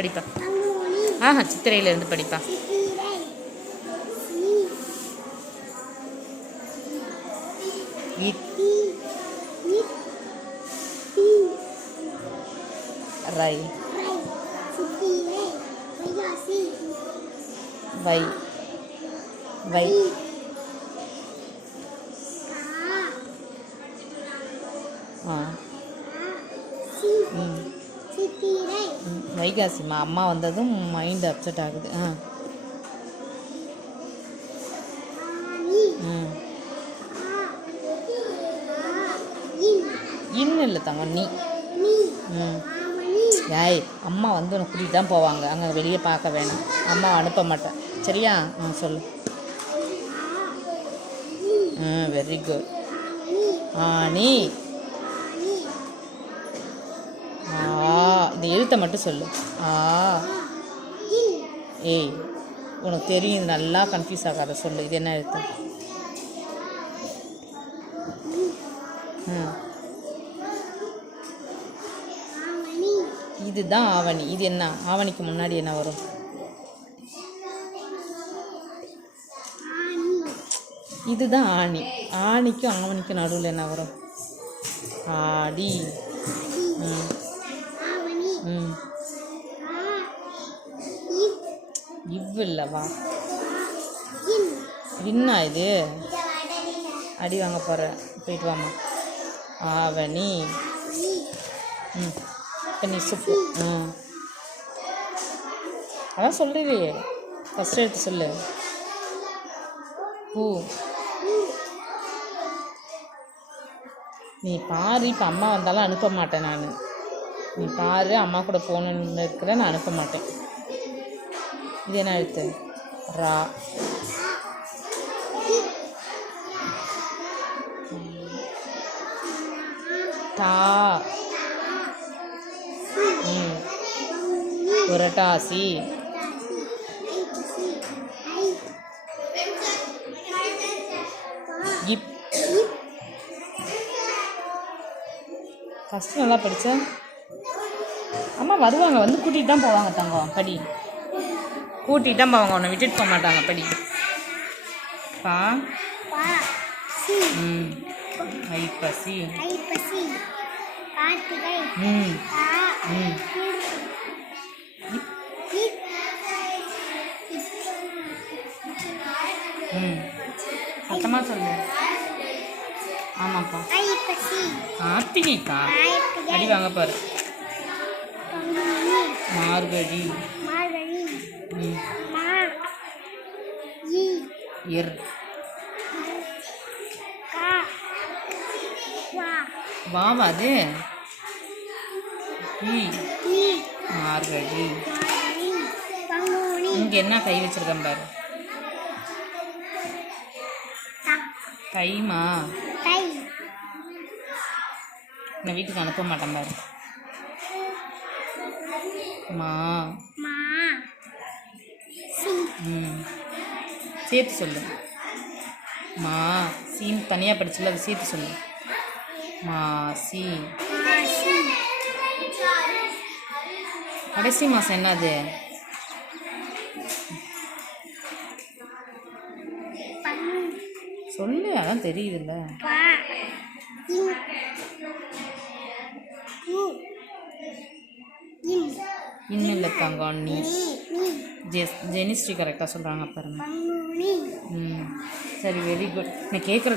படிப்பா. ஆஹா, சித்திரையிலேருந்து படிப்பா. ரை வை வை வைகாசிம்மா. அம்மா வந்ததும் மைண்ட் அப்செட் ஆகுது. இன்னும் இல்லை தங்கம், நீ. ஏய், அம்மா வந்து உன்னை கூட்டிகிட்டு தான் போவாங்க. அங்கே வெளியே பார்க்க வேணாம். அம்மா அனுப்ப மாட்டேன், சரியா? சொல்லு. Very good. நீ இந்த எழுத்தை மட்டும் சொல்லு. ஏய், உனக்கு தெரியும், நல்லா கன்ஃபியூஸ் ஆகாத. சொல்லு, இது என்ன எழுத்து? இதுதான் ஆவணி. இது என்ன? ஆவணிக்கு முன்னாடி என்ன வரும்? இதுதான் ஆணி. ஆணிக்கும் ஆவணிக்கும் நடுவில் என்ன வரும்? ஆடி. இவ்வளவா? என்ன இது? அடி வாங்க போகிற, போயிட்டு வாமா. ஆவணி. இப்போ நீ சுப்பு. அதான் சொல்லுறியே, ஃபஸ்ட் எடுத்து சொல்லு. பூ. நீ பாரு, இப்போ அம்மா வந்தாலும் அனுப்ப மாட்டேன் நான். நீ பாரு, அம்மா கூட போகணுன்னு இருக்கிற, நான் அனுப்ப மாட்டேன். இது என்ன எழுத்து? ரா. டா. புரட்டாசி. இப். ஃபஸ்ட்டு நல்லா படித்த அம்மா வருவாங்க, வந்து கூட்டிகிட்டு தான் போவாங்க தங்கம். படி, கூட்டிகிட்டு தான் போவாங்க, உன்னை விட்டுட்டு போக மாட்டாங்க. படி. பா. ஐப்பசி. சத்தமாக சொல்லு. ஆமாப்பா, கார்த்திகைக்கா. அடி வாங்க பாரு. மார்கழி. இர். வாவா அது? மார்கழி. இங்கே என்ன கை வச்சிருக்கேன் பாரு? தைமா. நான் வீட்டுக்கு அனுப்ப மாட்டேன் பாரு. மா. சேர்த்து சொல்லு. மா சீன் தனியாக படிச்சல, அதை சேர்த்து சொல்லு. மாசி. கடைசி மாதம் என்னது? சொல்லு, அதான் தெரியுதுல்ல. இன்னும் இல்லை தங்கம், நீ. ஜெனிஸ்ரீ கரெக்டாக சொல்கிறாங்க பாருங்க. சரி, வெரி குட். நான் கேட்குற